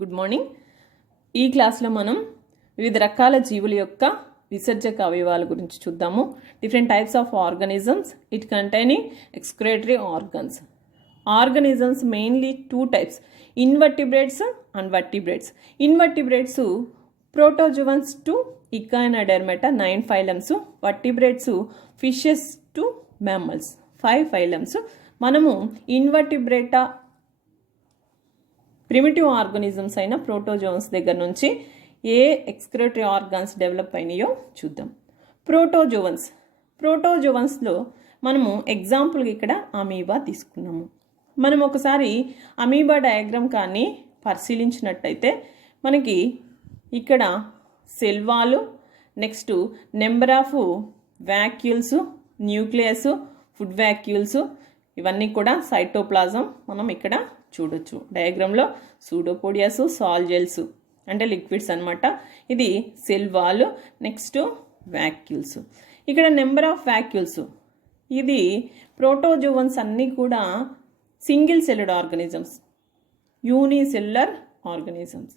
Good morning. ఈ క్లాస్లో మనం వివిధ రకాల జీవుల యొక్క విసర్జక అవయవాల గురించి చూద్దాము. Different types of organisms it containing excretory organs. Organisms mainly two types, invertebrates and vertebrates. Invertebrates protozoans to echinodermata 9 phylums, vertebrates fishes to mammals 5 phylums. మనము ఇన్వర్టిబ్రేటా ప్రిమిటివ్ ఆర్గానిజమ్స్ అయిన ప్రోటోజోన్స్ దగ్గర నుంచి ఏ ఎక్స్క్రేటరీ ఆర్గాన్స్ డెవలప్ అయినాయో చూద్దాం. ప్రోటోజోవన్స్లో మనము ఎగ్జాంపుల్గా ఇక్కడ అమీబా తీసుకున్నాము. మనం ఒకసారి అమీబా డయాగ్రామ్ కానీ పరిశీలించినట్టయితే మనకి ఇక్కడ cell wall, next number of vacuoles, nucleus, food vacuoles, ఇవన్నీ కూడా సైటోప్లాజం మనం ఇక్కడ చూడొచ్చు. డయాగ్రామ్లో సూడోపోడియాస్, సాల్జెల్స్ అంటే లిక్విడ్స్ అనమాట. ఇది సెల్ వాల్, నెక్స్ట్ వ్యాక్యూల్స్. ఇక్కడ నెంబర్ ఆఫ్ వ్యాక్యూల్స్, ఇది ప్రోటోజోవన్స్ అన్నీ కూడా సింగిల్ సెల్లుడ్ ఆర్గానిజమ్స్, యూనిసెల్యులర్ ఆర్గానిజమ్స్.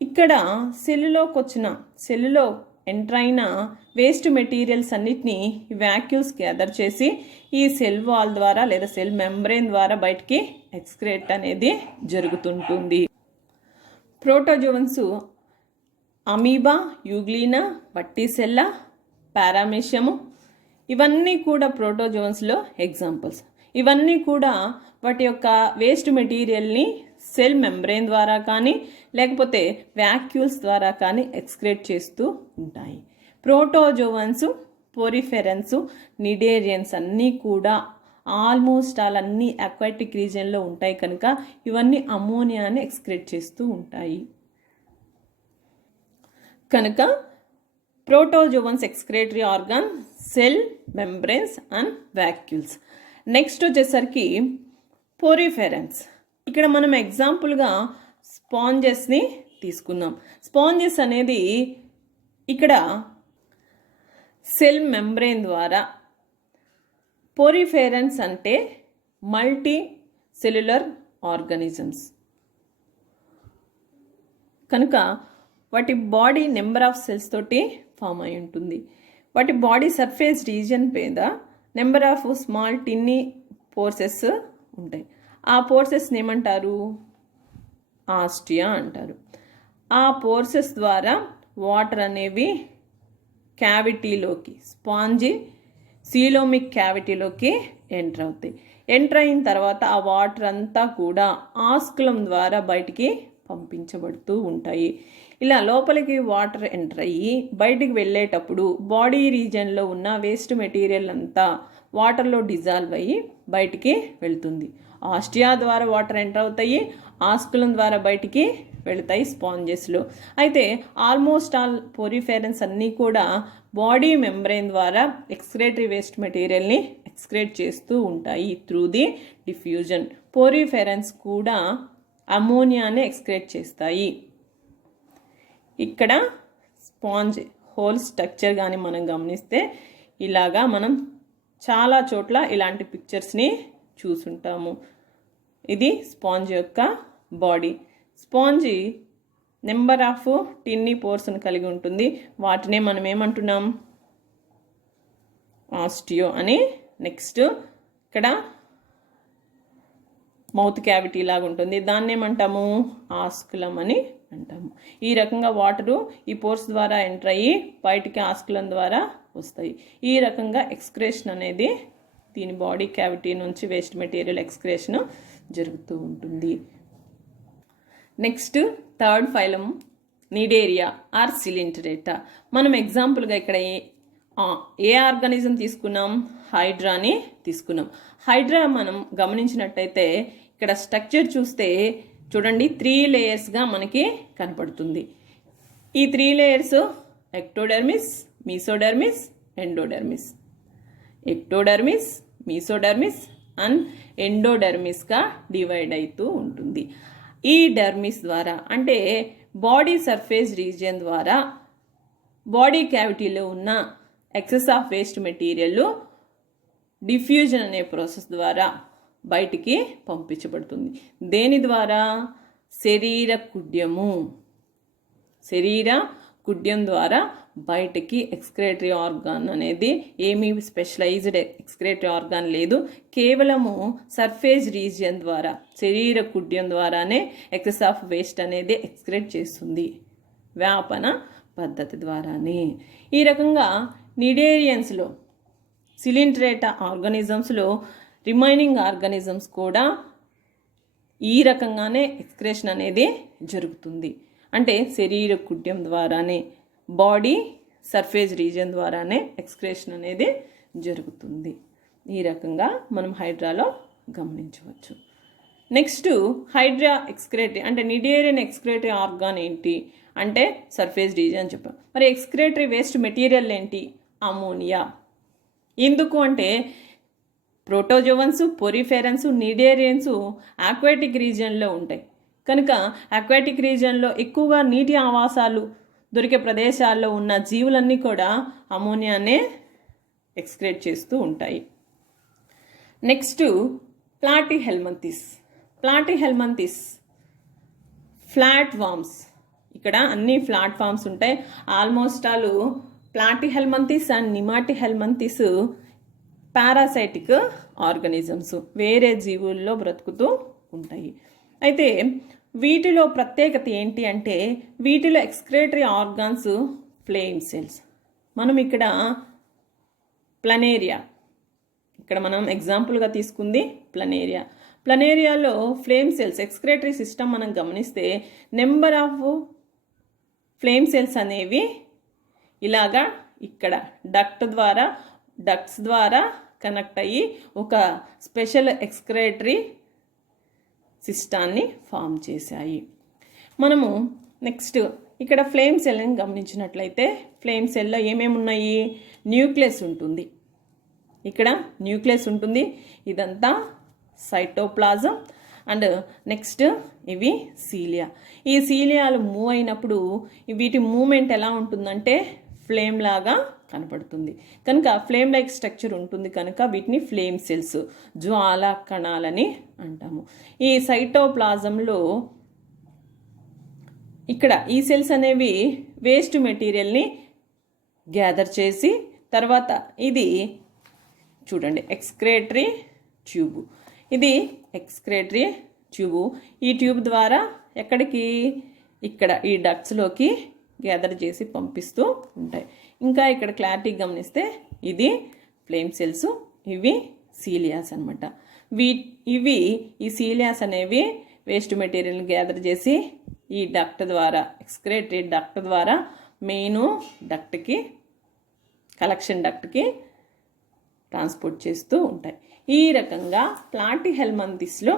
ఇక్కడ సెల్లులో ఎంటర్ అయిన వేస్ట్ మెటీరియల్స్ అన్నిటినీ వ్యాక్యూల్స్ గ్యాదర్ చేసి ఈ సెల్ వాల్ ద్వారా లేదా సెల్ మెంబ్రెయిన్ ద్వారా బయటికి ఎక్స్క్రేట్ అనేది జరుగుతుంటుంది. ప్రోటోజోవన్స్ అమీబా, యూగ్లీనా, వట్టిసెల్లా, పారామెషియము ఇవన్నీ కూడా ప్రోటోజోవన్స్లో ఎగ్జాంపుల్స్. ఇవన్నీ కూడా వాటి యొక్క వేస్ట్ మెటీరియల్ని సెల్ మెంబ్రెయిన్ ద్వారా కానీ లేకపోతే వ్యాక్యూల్స్ ద్వారా కానీ ఎక్స్క్రేట్ చేస్తూ ఉంటాయి. ప్రోటోజోవన్స్, పోరిఫెరన్స్, నిడేరియన్స్ అన్నీ కూడా ఆల్మోస్ట్ అన్నీ అక్వాటిక్ రీజియన్లో ఉంటాయి కనుక ఇవన్నీ అమోనియాని ఎక్స్క్రేట్ చేస్తూ ఉంటాయి. కనుక protozoans excretory organ cell membranes and vacuoles. Next వచ్చేసరికి పోరిఫెరన్స్. ఇక్కడ మనం ఎగ్జాంపుల్గా స్పాంజెస్ని తీసుకుందాం. స్పాంజెస్ అనేది ఇక్కడ సెల్ మెంబ్రెయిన్ ద్వారా, పోరిఫెరన్స్ అంటే మల్టీ సెల్యులర్ ఆర్గానిజమ్స్ కనుక వాటి బాడీ నెంబర్ ఆఫ్ సెల్స్ తోటి ఫామ్ అయి ఉంటుంది. వాటి బాడీ సర్ఫేస్ రీజియన్ మీద నెంబర్ ఆఫ్ స్మాల్ టిన్నీ పోర్సెస్ ఉంటాయి. ఆ పోర్సెస్ని ఏమంటారు? ఆస్టియా అంటారు. ఆ పోర్సెస్ ద్వారా వాటర్ అనేవి క్యావిటీలోకి, స్పాంజీ సీలోమిక్ క్యావిటీలోకి ఎంటర్ అవుతాయి. ఎంటర్ అయిన తర్వాత ఆ వాటర్ అంతా కూడా ఆస్కులం ద్వారా బయటికి పంపించబడుతూ ఉంటాయి. ఇలా లోపలికి వాటర్ ఎంటర్ అయ్యి బయటికి వెళ్ళేటప్పుడు బాడీ రీజియన్లో ఉన్న వేస్ట్ మెటీరియల్ అంతా వాటర్లో డిజాల్వ్ అయ్యి బయటికి వెళ్తుంది. ఆస్టియా ద్వారా వాటర్ ఎంటర్ అవుతాయి, ఆస్కులం ద్వారా బయటికి వెళతాయి స్పాంజెస్లో. అయితే ఆల్మోస్ట్ ఆల్ పోరిఫెరన్స్ అన్నీ కూడా బాడీ మెంబ్రెయిన్ ద్వారా ఎక్స్క్రేటరీ వేస్ట్ మెటీరియల్ని ఎక్స్క్రేట్ చేస్తూ ఉంటాయి త్రూ ది డిఫ్యూజన్. పోరిఫెరన్స్ కూడా అమోనియాని ఎక్స్క్రేట్ చేస్తాయి. ఇక్కడ స్పాంజ్ హోల్ స్ట్రక్చర్ కానీ మనం గమనిస్తే ఇలాగా మనం చాలా చోట్ల ఇలాంటి పిక్చర్స్ని చూసుంటాము. ఇది స్పాంజ్ యొక్క బాడీ. స్పాంజీ నెంబర్ ఆఫ్ టిన్నీ పోర్స్ని కలిగి ఉంటుంది. వాటినే మనం ఏమంటున్నాం? ఆస్టియో అని. నెక్స్ట్ ఇక్కడ మౌత్ క్యావిటీ లాగా ఉంటుంది, దాన్ని ఏమంటాము? ఆస్కులం అని అంటాము. ఈ రకంగా వాటరు ఈ పోర్స్ ద్వారా ఎంటర్ అయ్యి బయటికి ఆస్కులం ద్వారా వస్తాయి. ఈ రకంగా ఎక్స్క్రేషన్ అనేది దీని బాడీ క్యావిటీ నుంచి వేస్ట్ మెటీరియల్ ఎక్స్క్రేషన్ జరుగుతూ ఉంటుంది. Next third phylum cnidaria or coelenterata. మనం ఎగ్జాంపుల్గా ఇక్కడ ఏ ఆర్గానిజం తీసుకున్నాం? హైడ్రాని తీసుకున్నాం. హైడ్రా మనం గమనించినట్టయితే ఇక్కడ స్ట్రక్చర్ చూస్తే చూడండి 3 లేయర్స్గా మనకి కనపడుతుంది. ఈ 3 లేయర్స్ ఎక్టోడెర్మిస్, మీసోడెర్మిస్, ఎండోడెర్మిస్. ఎక్టోడెర్మిస్, మీసోడెర్మిస్ అండ్ ఎండోడెర్మిస్గా డివైడ్ అవుతూ ఉంటుంది. ఈ డెర్మిస్ ద్వారా అంటే బాడీ సర్ఫేస్ రీజియన్ ద్వారా బాడీ క్యావిటీలో ఉన్న excess of waste material diffusion అనే ప్రాసెస్ ద్వారా బయటికి పంపించబడుతుంది. దేని ద్వారా? శరీర కుడ్యము. శరీర కుడ్యం ద్వారా బయటకి ఎక్స్క్రేటరీ ఆర్గాన్ అనేది ఏమీ స్పెషలైజ్డ్ ఎక్స్క్రేటరీ ఆర్గాన్ లేదు. కేవలము సర్ఫేస్ రీజియన్ ద్వారా శరీర కుడ్యం ద్వారానే ఎక్సెస్ ఆఫ్ వేస్ట్ అనేది ఎక్స్క్రేట్ చేస్తుంది, వ్యాపన పద్ధతి ద్వారానే. ఈ రకంగా నిడేరియన్స్లో, సిలిండ్రేటా ఆర్గానిజమ్స్లో రిమైనింగ్ ఆర్గానిజమ్స్ కూడా ఈ రకంగానే ఎక్స్క్రేషన్ అనేది జరుగుతుంది. అంటే శరీర కుడ్యం ద్వారానే, బాడీ సర్ఫేస్ రీజియన్ ద్వారానే ఎక్స్క్రేషన్ అనేది జరుగుతుంది. ఈ రకంగా మనం హైడ్రాలో గమనించవచ్చు. నెక్స్ట్ హైడ్రా ఎక్స్క్రేటరీ అంటే నిడేరియన్ ఎక్స్క్రేటరీ ఆర్గాన్ ఏంటి అంటే సర్ఫేస్ రీజియన్ చెప్పాం. మరి ఎక్స్క్రేటరీ వేస్ట్ మెటీరియల్ ఏంటి? అమోనియా. ఎందుకు అంటే ప్రోటోజోవన్స్, పొరిఫెరన్స్, నిడేరియన్స్ ఆక్వాటిక్ రీజియన్లో ఉంటాయి కనుక ఆక్వాటిక్ రీజియన్లో ఎక్కువగా నీటి ఆవాసాలు దొరికే ప్రదేశాల్లో ఉన్న జీవులన్నీ కూడా అమోనియానే ఎక్స్క్రేట్ చేస్తూ ఉంటాయి. Next platyhelminthes. Platyhelminthes flat worms. ఇక్కడ అన్ని ఫ్లాట్ ఫామ్స్ ఉంటాయి. Almost all platyhelminthes and nemathelminthes parasitic organisms, వేరే జీవుల్లో బ్రతుకుతూ ఉంటాయి. అయితే వీటిలో ప్రత్యేకత ఏంటి అంటే వీటిలో ఎక్స్క్రేటరీ ఆర్గాన్స్ ఫ్లేమ్ సెల్స్. మనం ఇక్కడ ప్లనేరియా, ఇక్కడ మనం ఎగ్జాంపుల్గా తీసుకుంది ప్లనేరియా. ప్లనేరియాలో ఫ్లేమ్ సెల్స్ ఎక్స్క్రేటరీ సిస్టమ్ మనం గమనిస్తే నెంబర్ ఆఫ్ ఫ్లేమ్ సెల్స్ అనేవి ఇలాగా ఇక్కడ డక్ట్స్ ద్వారా కనెక్ట్ అయ్యి ఒక స్పెషల్ ఎక్స్క్రేటరీ సిస్టాన్ని ఫామ్ చేశాయి. మనము నెక్స్ట్ ఇక్కడ ఫ్లేమ్ సెల్ని గమనించినట్లయితే ఫ్లేమ్ సెల్లో ఏమేమి ఉన్నాయి? న్యూక్లియస్ ఉంటుంది, ఇక్కడ న్యూక్లియస్ ఉంటుంది, ఇదంతా సైటోప్లాజం అండ్ నెక్స్ట్ ఇవి సీలియా. ఈ సీలియాలు మూవ్ అయినప్పుడు వీటి మూమెంట్ ఎలా ఉంటుందంటే ఫ్లేమ్ లాగా కనపడుతుంది కనుక ఫ్లేమ్ లైక్ స్ట్రక్చర్ ఉంటుంది కనుక వీటిని ఫ్లేమ్ సెల్స్, జ్వాలా కణాలని అంటాము. ఈ సైటోప్లాజంలో ఇక్కడ ఈ సెల్స్ అనేవి వేస్ట్ మెటీరియల్ని గ్యాదర్ చేసి తర్వాత ఇది చూడండి ఎక్స్క్రేటరీ ట్యూబ్. ఇది ఎక్స్క్రేటరీ ట్యూబ్. ఈ ట్యూబ్ ద్వారా ఎక్కడికి? ఇక్కడ ఈ డక్ట్స్లోకి గ్యాదర్ చేసి పంపిస్తూ ఉంటాయి. ఇంకా ఇక్కడ క్లారిటీ గమనిస్తే ఇది ఫ్లేమ్ సెల్స్, ఇవి సీలియాస్ అనమాట. ఇవి ఈ సీలియాస్ అనేవి వేస్ట్ మెటీరియల్ని గ్యాదర్ చేసి ఈ డక్ట్ ద్వారా ఎక్స్క్రేటరీ డక్ట్ ద్వారా మెయిన్ డక్ట్కి కలెక్షన్ డక్ట్కి ట్రాన్స్పోర్ట్ చేస్తూ ఉంటాయి. ఈ రకంగా ప్లాటిహెల్మంతిస్లో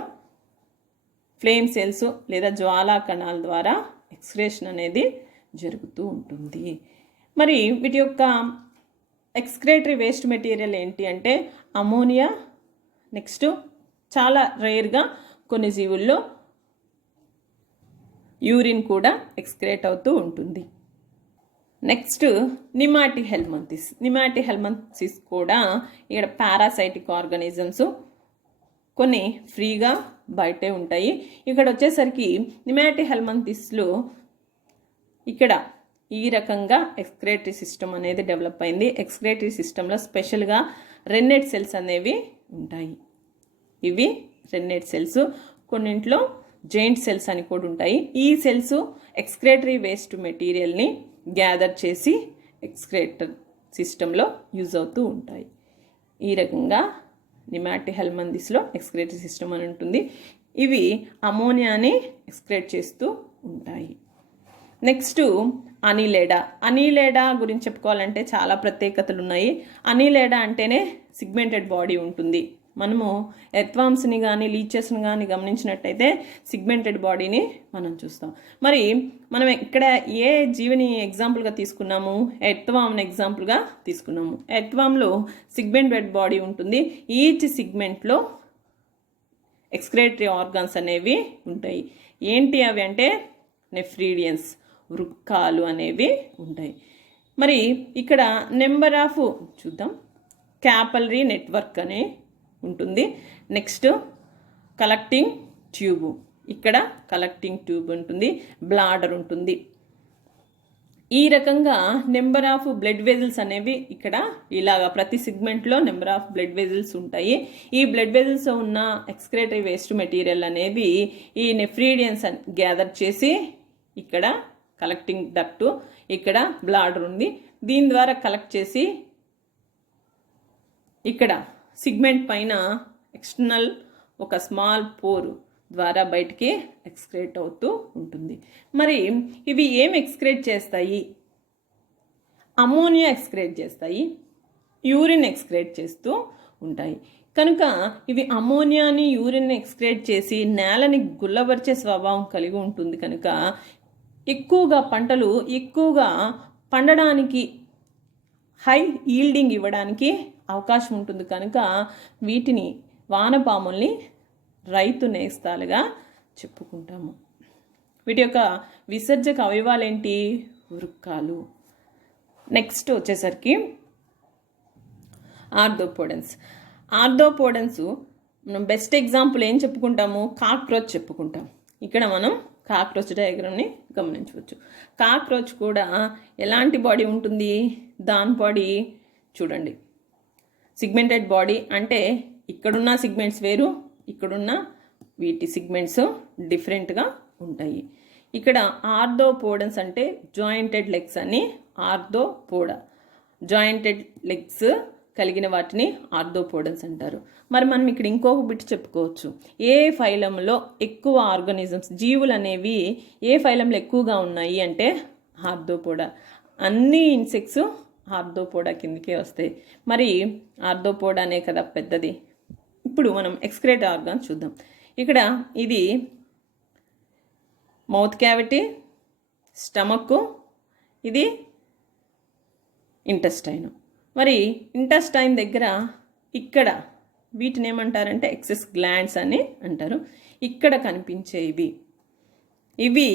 ఫ్లేమ్ సెల్స్ లేదా జ్వాలా కణాల ద్వారా ఎక్స్క్రేషన్ అనేది జరుగుతూ ఉంటుంది. మరి వీటి యొక్క ఎక్స్క్రేటరీ వేస్ట్ మెటీరియల్ ఏంటి అంటే అమోనియా, నెక్స్ట్ చాలా రేర్గా కొన్ని జీవుల్లో యూరిన్ కూడా ఎక్స్క్రేట్ అవుతూ ఉంటుంది. నెక్స్ట్ నిమాటిహెల్మంతిస్. నిమాటిహెల్మంతిస్ కూడా ఇక్కడ పారాసైటిక్ ఆర్గానిజమ్స్, కొన్ని ఫ్రీగా బయటే ఉంటాయి. ఇక్కడ వచ్చేసరికి నిమాటిహెల్మంతిస్లో ఇక్కడ ఈ రకంగా ఎక్స్క్రేటరీ సిస్టమ్ అనేది డెవలప్ అయింది. ఎక్స్క్రేటరీ సిస్టంలో స్పెషల్గా రెన్నెట్ సెల్స్ అనేవి ఉంటాయి. ఇవి రెన్నెట్ సెల్స్, కొన్నింట్లో జెయింట్ సెల్స్ అని కూడా ఉంటాయి. ఈ సెల్స్ ఎక్స్క్రేటరీ వేస్ట్ మెటీరియల్ని గ్యాదర్ చేసి ఎక్స్క్రేటర్ సిస్టంలో యూజ్ అవుతూ ఉంటాయి. ఈ రకంగా నిమాటిహెల్మంతిస్లో ఎక్స్క్రేటరీ సిస్టమ్ అని ఉంటుంది. ఇవి అమోనియాని ఎక్స్క్రేట్ చేస్తూ ఉంటాయి. నెక్స్ట్ అనిలేడా. అనిలేడా గురించి చెప్పుకోవాలంటే చాలా ప్రత్యేకతలు ఉన్నాయి. అనిలేడా అంటేనే సిగ్మెంటెడ్ బాడీ ఉంటుంది. మనము ఎర్త్వామ్స్ని కానీ లీచెస్ని కానీ గమనించినట్టయితే సిగ్మెంటెడ్ బాడీని మనం చూస్తాం. మరి మనం ఇక్కడ ఏ జీవిని ఎగ్జాంపుల్గా తీసుకున్నాము? ఎర్త్వామ్ని ఎగ్జాంపుల్గా తీసుకున్నాము. ఎర్త్వామ్లో సిగ్మెంటెడ్ బాడీ ఉంటుంది. ఈచ్ సిగ్మెంట్లో ఎక్స్క్రేటరీ ఆర్గాన్స్ అనేవి ఉంటాయి. ఏంటి అవి అంటే నెఫ్రీడియన్స్, వృక్కాలు అనేవి ఉంటాయి. మరి ఇక్కడ నెంబర్ ఆఫ్ చూద్దాం, క్యాపలరీ నెట్వర్క్ అనే ఉంటుంది. నెక్స్ట్ కలెక్టింగ్ ట్యూబ్, ఇక్కడ కలెక్టింగ్ ట్యూబ్ ఉంటుంది, బ్లాడర్ ఉంటుంది. ఈ రకంగా నెంబర్ ఆఫ్ బ్లడ్ వెజల్స్ అనేవి ఇక్కడ ఇలాగా ప్రతి సెగ్మెంట్లో నెంబర్ ఆఫ్ బ్లడ్ వెజల్స్ ఉంటాయి. ఈ బ్లడ్ వెజల్స్ ఉన్న ఎక్స్క్రేటరీ వేస్ట్ మెటీరియల్ అనేవి ఈ నెఫ్రీడియన్స్ గ్యాదర్ చేసి ఇక్కడ కలెక్టింగ్ డక్టు, ఇక్కడ బ్లాడర్ ఉంది, దీని ద్వారా కలెక్ట్ చేసి ఇక్కడ సిగ్మెంట్ పైన ఎక్స్టర్నల్ ఒక స్మాల్ పోర్ ద్వారా బయటికి ఎక్స్క్రేట్ అవుతూ ఉంటుంది. మరి ఇవి ఏం ఎక్స్క్రేట్ చేస్తాయి? అమోనియా ఎక్స్క్రేట్ చేస్తాయి, యూరిన్ ఎక్స్క్రేట్ చేస్తూ ఉంటాయి. కనుక ఇవి అమోనియాని యూరిన్ ఎక్స్క్రేట్ చేసి నేలని గుల్లబరిచే స్వభావం కలిగి ఉంటుంది. కనుక ఎక్కువగా పంటలు ఎక్కువగా పండడానికి, హై ఈల్డింగ్ ఇవ్వడానికి అవకాశం ఉంటుంది. కనుక వీటిని వానపాముల్ని రైతు నేస్తాలుగా చెప్పుకుంటాము. వీటి యొక్క విసర్జక అవయవాలు ఏంటి? వృక్కాలు. నెక్స్ట్ వచ్చేసరికి ఆర్థోపోడన్స్. ఆర్థోపోడన్స్ మనం బెస్ట్ ఎగ్జాంపుల్ ఏం చెప్పుకుంటాము? కాక్రోచ్ చెప్పుకుంటాం. ఇక్కడ మనం కాక్రోచ్ డయాగ్రామ్ని గమనించవచ్చు. కాక్రోచ్ కూడా ఎలాంటి బాడీ ఉంటుంది? దాని బాడీ చూడండి, సిగ్మెంటెడ్ బాడీ, అంటే ఇక్కడున్న సిగ్మెంట్స్ వేరు, ఇక్కడున్న వీటి సిగ్మెంట్స్ డిఫరెంట్గా ఉంటాయి. ఇక్కడ ఆర్థోపోడన్స్ అంటే జాయింటెడ్ లెగ్స్ అని, ఆర్థోపోడా జాయింటెడ్ లెగ్స్ కలిగిన వాటిని ఆర్థోపోడన్స్ అంటారు. మరి మనం ఇక్కడ ఇంకొక బిట్ చెప్పుకోవచ్చు. ఏ ఫైలంలో ఎక్కువ ఆర్గానిజమ్స్, జీవులు అనేవి ఏ ఫైలంలో ఎక్కువగా ఉన్నాయి అంటే ఆర్థోపోడా. అన్ని ఇన్సెక్ట్స్ ఆర్థోపోడా కిందకే వస్తాయి. మరి ఆర్థోపోడానే కదా పెద్దది. ఇప్పుడు మనం ఎక్స్క్రేట్ ఆర్గాన్స్ చూద్దాం. ఇక్కడ ఇది మౌత్ క్యావిటీ, స్టమక్, ఇది ఇంటెస్టైన్. మరి ఇంటెస్టైన్ దగ్గర ఇక్కడ వీటిని ఏమంటారంటే ఎక్సెస్ గ్లాండ్స్ అని అంటారు. ఇక్కడ కనిపించేవి ఇవి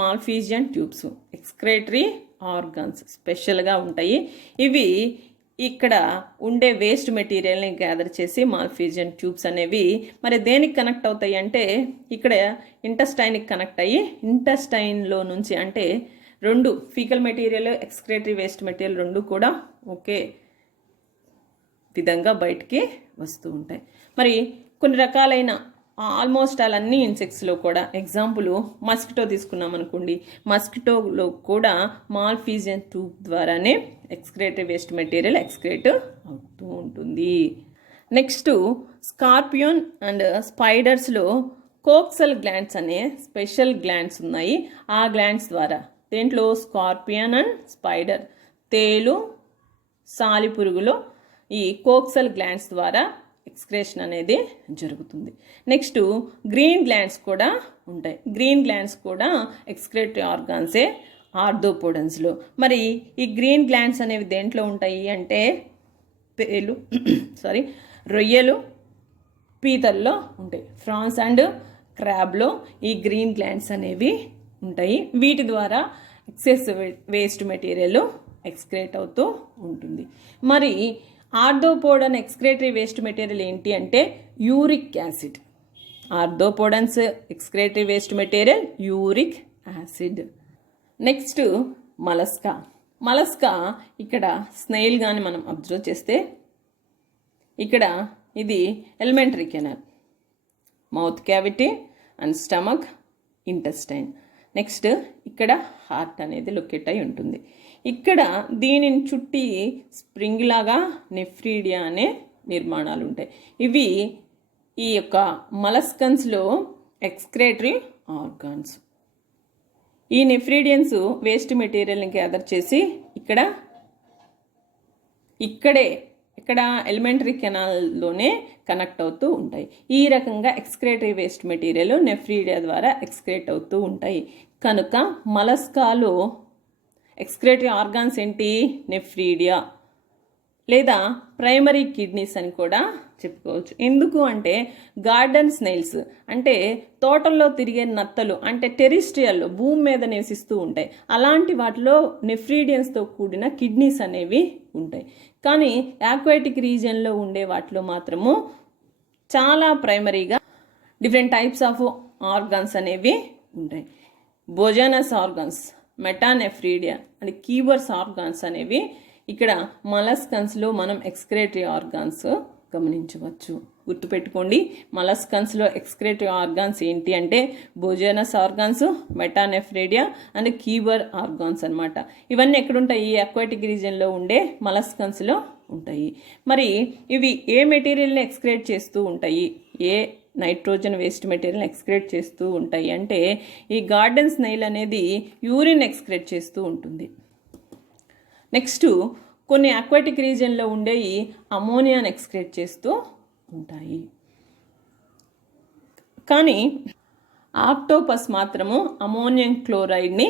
మాల్ఫీజియన్ ట్యూబ్స్, ఎక్స్క్రేటరీ ఆర్గాన్స్ స్పెషల్గా ఉంటాయి. ఇవి ఇక్కడ ఉండే వేస్ట్ మెటీరియల్ని గ్యాదర్ చేసి మాల్ఫీజియన్ ట్యూబ్స్ అనేవి మరి దేనికి కనెక్ట్ అవుతాయి అంటే ఇక్కడ ఇంటెస్టైన్కి కనెక్ట్ అయ్యి ఇంటెస్టైన్లో నుంచి అంటే రెండు faecal material, excretory waste material రెండు కూడా ఒకే విధంగా బయటికి వస్తూ ఉంటాయి. మరి కొన్ని రకాలైన ఆల్మోస్ట్ అన్ని ఇన్సెక్ట్స్లో కూడా ఎగ్జాంపుల్ మస్కిటో తీసుకున్నాం అనుకోండి, మస్కిటోలో కూడా మాల్ఫీజియన్ ట్యూబ్ ద్వారానే ఎక్స్క్రేటరీ వేస్ట్ మెటీరియల్ ఎక్స్క్రేట్ అవుతూ ఉంటుంది. నెక్స్ట్ స్కార్పియోన్ అండ్ స్పైడర్స్లో కోక్సల్ గ్లాండ్స్ అనే స్పెషల్ గ్లాండ్స్ ఉన్నాయి. ఆ గ్లాండ్స్ ద్వారా దేంట్లో స్కార్పియన్ అండ్ స్పైడర్, తేలు, సాలిపురుగులో ఈ కోక్సల్ గ్లాండ్స్ ద్వారా ఎక్స్క్రేషన్ అనేది జరుగుతుంది. నెక్స్ట్ గ్రీన్ గ్లాండ్స్ కూడా ఉంటాయి. గ్రీన్ గ్లాండ్స్ కూడా ఎక్స్క్రేటరీ ఆర్గాన్సే ఆర్థోపోడన్స్లో. మరి ఈ గ్రీన్ గ్లాండ్స్ అనేవి దేంట్లో ఉంటాయి అంటే రొయ్యలు, పీతల్లో ఉంటాయి. ఫ్రాన్స్ అండ్ క్రాబ్లో ఈ గ్రీన్ గ్లాండ్స్ అనేవి ఉంటాయి. వీటి ద్వారా ఎక్సెస్ వేస్ట్ మెటీరియల్ ఎక్స్క్రేట్ అవుతూ ఉంటుంది. మరి ఆర్థోపోడన్ ఎక్స్క్రేటరీ వేస్ట్ మెటీరియల్ ఏంటి అంటే uric acid. Arthropodans excretory waste material uric acid. Next mollusca. Mollusca ఇక్కడ స్నేల్ కానీ మనం అబ్జర్వ్ చేస్తే ఇక్కడ ఇది alimentary canal, mouth cavity and stomach, intestine. Next ఇక్కడ హార్ట్ అనేది లొకేట్ అయి ఉంటుంది. ఇక్కడ దీనిని చుట్టి స్ప్రింగ్ లాగా నెఫ్రీడియా అనే నిర్మాణాలు ఉంటాయి. ఇవి ఈ యొక్క మలస్కన్స్లో ఎక్స్క్రేటరీ ఆర్గాన్స్. ఈ నెఫ్రీడియన్స్ వేస్ట్ మెటీరియల్ని గ్యాదర్ చేసి ఇక్కడ ఎలిమెంటరీ కెనాల్లోనే కనెక్ట్ అవుతూ ఉంటాయి. ఈ రకంగా ఎక్స్క్రేటరీ వేస్ట్ మెటీరియల్ నెఫ్రీడియా ద్వారా ఎక్స్క్రేట్ అవుతూ ఉంటాయి. కనుక మలస్కాలో ఎక్స్క్రేటరీ ఆర్గాన్స్ ఏంటి? నెఫ్రీడియా లేదా ప్రైమరీ కిడ్నీస్ అని కూడా చెప్పుకోవచ్చు. ఎందుకు అంటే గార్డెన్ స్నేల్స్ అంటే తోటల్లో తిరిగే నత్తలు అంటే టెరిస్ట్రియల్లో భూమి మీద నివసిస్తూ ఉంటాయి. అలాంటి వాటిలో నెఫ్రీడియన్స్తో కూడిన కిడ్నీస్ అనేవి ఉంటాయి. కానీ యాక్వాటిక్ రీజియన్లో ఉండే వాటిలో మాత్రము చాలా ప్రైమరీగా డిఫరెంట్ టైప్స్ ఆఫ్ ఆర్గాన్స్ అనేవి ఉంటాయి. బోజనస్ ఆర్గాన్స్, మెటానెఫ్రీడియా అండ్ కీవర్స్ ఆర్గాన్స్ అనేవి ఇక్కడ మలస్కన్స్లో మనం ఎక్స్క్రేటరీ ఆర్గాన్స్ గమనించవచ్చు. గుర్తుపెట్టుకోండి, మలస్కన్స్లో ఎక్స్క్రేటరీ ఆర్గాన్స్ ఏంటి అంటే బోజనస్ ఆర్గాన్స్, మెటానెఫ్రేడియా అండ్ కీవర్ ఆర్గాన్స్ అనమాట. ఇవన్నీ ఎక్కడుంటాయి? అక్వాటిక్ రీజియన్లో ఉండే మలస్కన్స్లో ఉంటాయి. మరి ఇవి ఏ మెటీరియల్ని ఎక్స్క్రేట్ చేస్తూ ఉంటాయి, ఏ నైట్రోజన్ వేస్ట్ మెటీరియల్ని ఎక్స్క్రేట్ చేస్తూ ఉంటాయి అంటే ఈ గార్డెన్ స్నైల్ అనేది యూరిన్ ఎక్స్క్రేట్ చేస్తూ ఉంటుంది. నెక్స్ట్ కొన్ని అక్వాటిక్ రీజియన్లో ఉండేవి అమోనియాని ఎక్స్క్రేట్ చేస్తూ ఉంటాయి. కానీ ఆక్టోపస్ మాత్రము అమోనియం క్లోరైడ్ని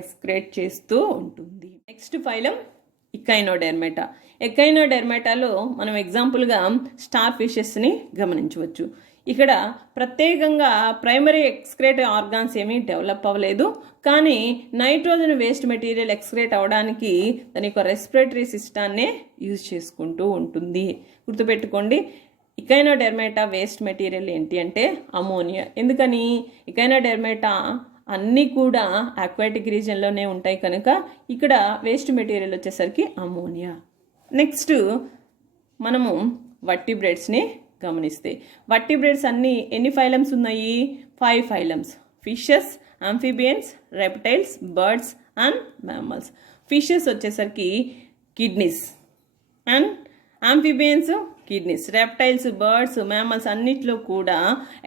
ఎక్స్క్రేట్ చేస్తూ ఉంటుంది. Next phylum ఎకైనోడెర్మేటా. ఎకైనోడెర్మేటాలో మనం ఎగ్జాంపుల్గా స్టార్ ఫిషెస్ని గమనించవచ్చు. ఇక్కడ ప్రత్యేకంగా ప్రైమరీ ఎక్స్క్రేట్ ఆర్గాన్స్ ఏమీ డెవలప్ అవ్వలేదు, కానీ నైట్రోజన్ వేస్ట్ మెటీరియల్ ఎక్స్క్రేట్ అవ్వడానికి దాని యొక్క రెస్పిరేటరీ సిస్టాన్నే యూజ్ చేసుకుంటూ ఉంటుంది. గుర్తుపెట్టుకోండి, ఎకైనోడెర్మేటా వేస్ట్ మెటీరియల్ ఏంటి అంటే అమోనియా. ఎందుకని? ఎకైనోడెర్మేటా అన్నీ కూడా అక్వాటిక్ రీజియన్లోనే ఉంటాయి కనుక ఇక్కడ వేస్ట్ మెటీరియల్ వచ్చేసరికి అమోనియా. నెక్స్ట్ మనము వర్టిబ్రేట్స్ని గమనిస్తే వర్టిబ్రేట్స్ అన్ని ఎన్ని ఫైలమ్స్ ఉన్నాయి? 5 phylums: fishes, amphibians, reptiles, birds and mammals. Fishes వచ్చేసరికి kidneys and amphibians kidneys, reptiles, birds, mammals అన్నిట్లో కూడా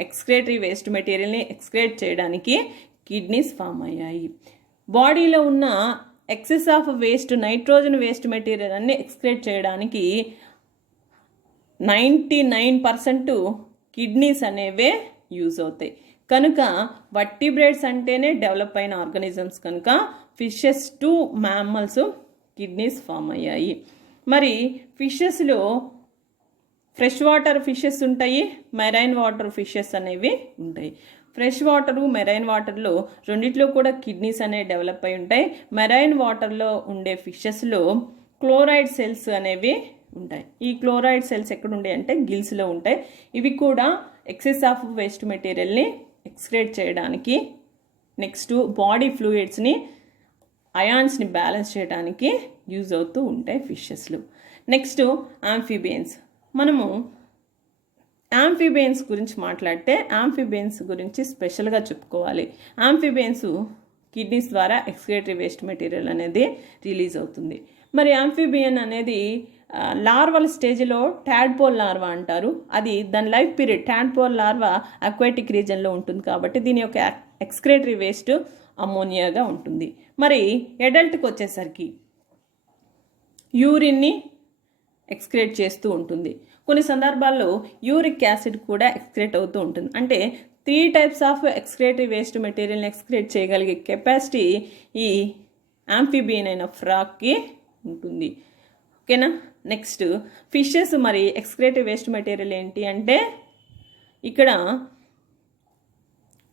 ఎక్స్క్రేటరీ వేస్ట్ మెటీరియల్ని ఎక్స్క్రేట్ చేయడానికి కిడ్నీస్ ఫామ్ అయ్యాయి. బాడీలో ఉన్న excess of waste nitrogen waste material అన్ని ఎక్స్క్రేట్ చేయడానికి 99% కిడ్నీస్ అనేవే యూజ్ అవుతాయి. కనుక వర్టిబ్రేట్స్ అంటేనే డెవలప్ అయిన ఆర్గానిజమ్స్ కనుక fishes to mammals kidneys form అయ్యాయి. మరి ఫిషెస్లో ఫ్రెష్ వాటర్ ఫిషెస్ ఉంటాయి, మెరైన్ వాటర్ ఫిషెస్ అనేవి ఉంటాయి. ఫ్రెష్ వాటరు, మెరైన్ వాటర్లో రెండిట్లో కూడా కిడ్నీస్ అనేవి డెవలప్ అయి ఉంటాయి. మెరైన్ వాటర్లో ఉండే ఫిషెస్లో క్లోరైడ్ సెల్స్ అనేవి ఉంటాయి. ఈ క్లోరైడ్ సెల్స్ ఎక్కడ ఉంటాయి అంటే గిల్స్లో ఉంటాయి. ఇవి కూడా ఎక్సెస్ ఆఫ్ వేస్ట్ మెటీరియల్ని ఎక్స్క్రేట్ చేయడానికి, నెక్స్ట్ బాడీ ఫ్లూయిడ్స్ని, అయాన్స్ని బ్యాలెన్స్ చేయడానికి యూజ్ అవుతూ ఉంటాయి ఫిషెస్లో. Next amphibians. మనము ఆంఫిబియన్స్ గురించి మాట్లాడితే ఆంఫిబియన్స్ గురించి స్పెషల్గా చెప్పుకోవాలి. ఆంఫిబియన్స్ కిడ్నీస్ ద్వారా ఎక్స్క్రేటరీ వేస్ట్ మెటీరియల్ అనేది రిలీజ్ అవుతుంది. మరి ఆంఫిబియన్ అనేది లార్వల్ స్టేజ్లో టాడ్పోల్ లార్వా అంటారు. అది దాని life period tadpole larva aquatic రీజన్లో ఉంటుంది కాబట్టి దీని యొక్క ఎక్స్క్రేటరీ వేస్ట్ అమోనియాగా ఉంటుంది. మరి అడల్ట్కి వచ్చేసరికి యూరిన్ని ఎక్స్క్రేట్ చేస్తూ ఉంటుంది. కొన్ని సందర్భాల్లో యూరిక్ యాసిడ్ కూడా ఎక్స్క్రేట్ అవుతూ ఉంటుంది. అంటే 3 టైప్స్ ఆఫ్ ఎక్స్క్రేటరీ వేస్ట్ మెటీరియల్ని ఎక్స్క్రేట్ చేయగలిగే కెపాసిటీ ఈ ఆంఫిబియన్ అయిన ఫ్రాక్కి ఉంటుంది. ఓకేనా? Next fishes. మరి ఎక్స్క్రేటరీ వేస్ట్ మెటీరియల్ ఏంటి అంటే ఇక్కడ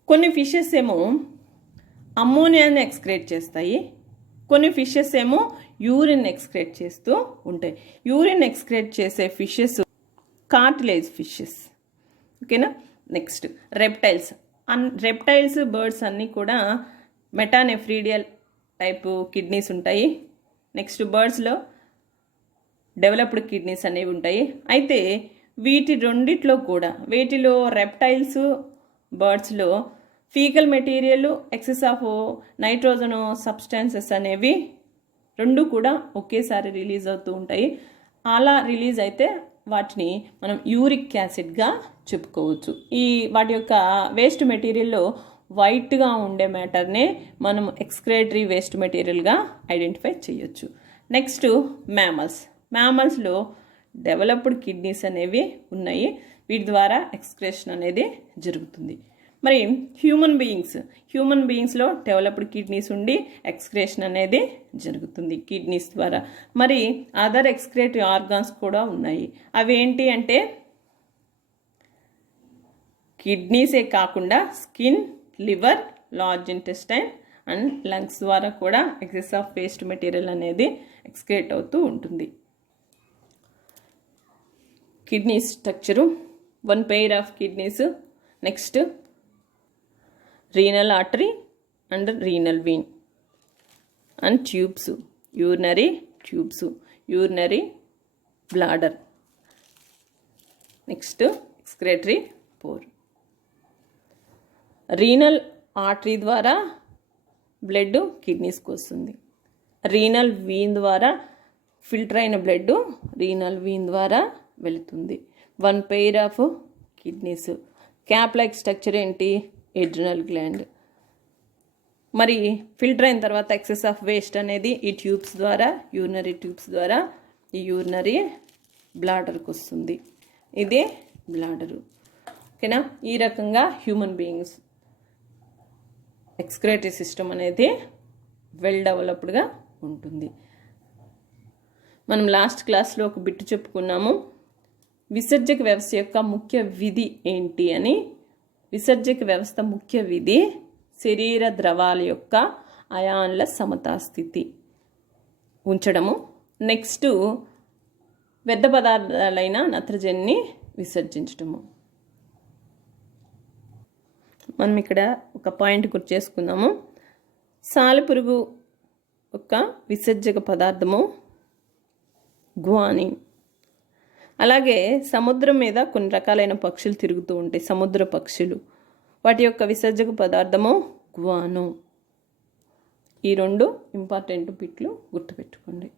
కొన్ని ఫిషెస్ ఏమో అమ్మోనియాని ఎక్స్క్రేట్ చేస్తాయి, కొన్ని ఫిషెస్ ఏమో యూరిన్ ఎక్స్క్రేట్ చేస్తూ ఉంటాయి. యూరిన్ ఎక్స్క్రేట్ చేసే ఫిషెస్ కార్టిలేజ్ ఫిషెస్. ఓకేనా? Next reptiles. రెప్టైల్స్, బర్డ్స్ అన్నీ కూడా మెటానెఫ్రీడియల్ టైపు కిడ్నీస్ ఉంటాయి. నెక్స్ట్ బర్డ్స్లో డెవలప్డ్ కిడ్నీస్ అనేవి ఉంటాయి. అయితే వీటి రెండిట్లో కూడా వీటిలో రెప్టైల్స్, బర్డ్స్లో faecal material, excess of nitrogen substances అనేవి రెండు కూడా ఒకేసారి రిలీజ్ అవుతూ ఉంటాయి. అలా రిలీజ్ అయితే వాటిని మనం యూరిక్ యాసిడ్గా చెప్పుకోవచ్చు. ఈ వాటి యొక్క వేస్ట్ మెటీరియల్లో వైట్గా ఉండే మ్యాటర్నే మనం ఎక్స్క్రేటరీ వేస్ట్ మెటీరియల్గా ఐడెంటిఫై చేయొచ్చు. Next mammals. మ్యామల్స్లో డెవలప్డ్ కిడ్నీస్ అనేవి ఉన్నాయి, వీటి ద్వారా ఎక్స్క్రేషన్ అనేది జరుగుతుంది. మరి హ్యూమన్ బీయింగ్స్లో డెవలప్డ్ కిడ్నీస్ ఉండి ఎక్స్క్రేషన్ అనేది జరుగుతుంది కిడ్నీస్ ద్వారా. మరి అదర్ ఎక్స్క్రేటరీ ఆర్గాన్స్ కూడా ఉన్నాయి. అవి ఏంటి అంటే కిడ్నీసే కాకుండా skin, liver, large intestine and lungs ద్వారా కూడా ఎక్సెస్ ఆఫ్ వేస్ట్ మెటీరియల్ అనేది ఎక్స్క్రేట్ అవుతూ ఉంటుంది. Kidney structure, 1 pair of kidneys. Next renal artery and renal vein and tubes, urinary tubes, urinary bladder. Next excretory pore. Renal artery ద్వారా blood కిడ్నీస్కి వస్తుంది. Renal vein ద్వారా filter అయిన blood renal vein ద్వారా వెళుతుంది. 1 pair of kidneys. Cap like structure ఏంటి? Adrenal gland. మరి filter అయిన తర్వాత ఎక్సెస్ ఆఫ్ వేస్ట్ అనేది ఈ ట్యూబ్స్ ద్వారా, యూరినరీ ట్యూబ్స్ ద్వారా ఈ యూరినరీ బ్లాడర్కి వస్తుంది. ఇదే బ్లాడరు. ఓకేనా? ఈ రకంగా హ్యూమన్ బీయింగ్స్ ఎక్స్క్రేటరీ సిస్టమ్ అనేది వెల్ డెవలప్డ్గా ఉంటుంది. మనం లాస్ట్ క్లాస్లో ఒక బిట్టు చెప్పుకున్నాము, విసర్జక వ్యవస్థ యొక్క ముఖ్య విధి ఏంటి అని. విసర్జక వ్యవస్థ ముఖ్య విధి శరీర ద్రవాల యొక్క అయాన్ల సమతాస్థితి ఉంచడము. నెక్స్ట్ వ్యర్థ పదార్థాలైన నత్రజనిని విసర్జించటము. మనం ఇక్కడ ఒక పాయింట్ గుర్తు చేసుకుందాము. సాలెపురుగు యొక్క విసర్జక పదార్థము గ్వానిన్. అలాగే సముద్రం మీద కొన్ని రకాలైన పక్షులు తిరుగుతూ ఉంటాయి, సముద్ర పక్షులు. వాటి యొక్క విసర్జక పదార్థము గ్వానో. ఈ 2 ఇంపార్టెంట్ బిట్లు గుర్తుపెట్టుకోండి.